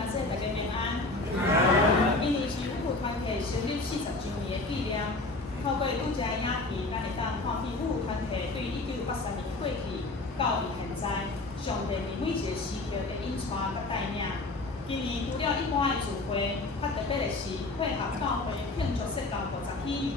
兄弟大家平安。今年是妇孺团体成立40周年的纪念，透过拄则影片，咱会当看见妇孺团体对1983年过去到现在，上帝伫每一个时刻的引带甲带领。今年除了一般的聚会，较特别的是配合教会庆祝释教50喜年，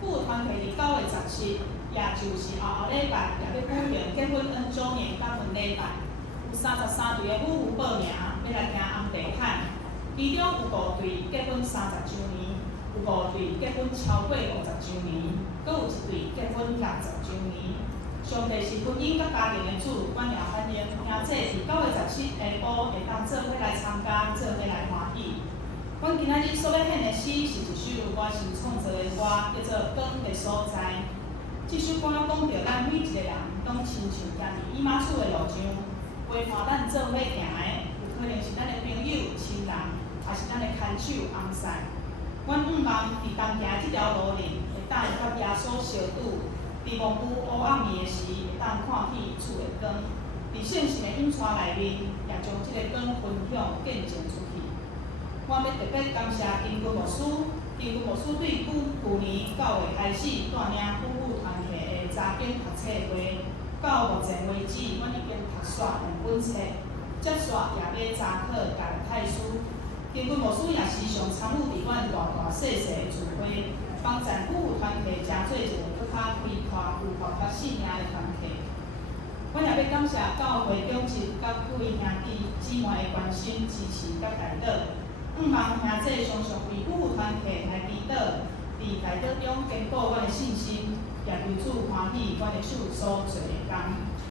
妇孺团体伫9月17，也就是后礼拜也要举行结婚20周年结婚礼拜。有33队的妇孺报名，要来听红地毯。其中有5队结婚30周年，有5队结婚超过50周年，阁有1队结婚60周年。上帝是婚姻甲家庭的主，阮也欢迎兄弟伫9月17下晡会当做伙来参加，做伙来欢喜。阮今仔日所要献的诗是一首由我新创作的歌，叫做《光的所在》。这首歌讲到咱每一个人拢亲像行伫以马厝的路上。陪伴咱做伙行的，有可能是咱的朋友、亲人，也是咱的牵手、翁婿。阮毋望伫同行这条路里，会当甲耶稣相拄；伫蒙雾黑暗暝的时，会当看见厝的光；伫圣神的引带内面，也将这个光分享、见证出去。我要特别感谢金军牧师，金军牧师对去年9月开始带领妇孺团体的查经读册会。到目前为止，阮已经读煞2本册，接煞也要查考教育太书。根据牧师也时常参与伫阮大大细细的聚会，帮助妇孺团体成做一个更较开阔、有活泼信仰的团体。阮也要感谢教会长职甲各位兄弟姊妹的关心、支持甲带导。毋望兄弟常常为妇孺团体来祈祷，伫带导中坚固阮的信心。也由此欢喜，阮的手所做的工。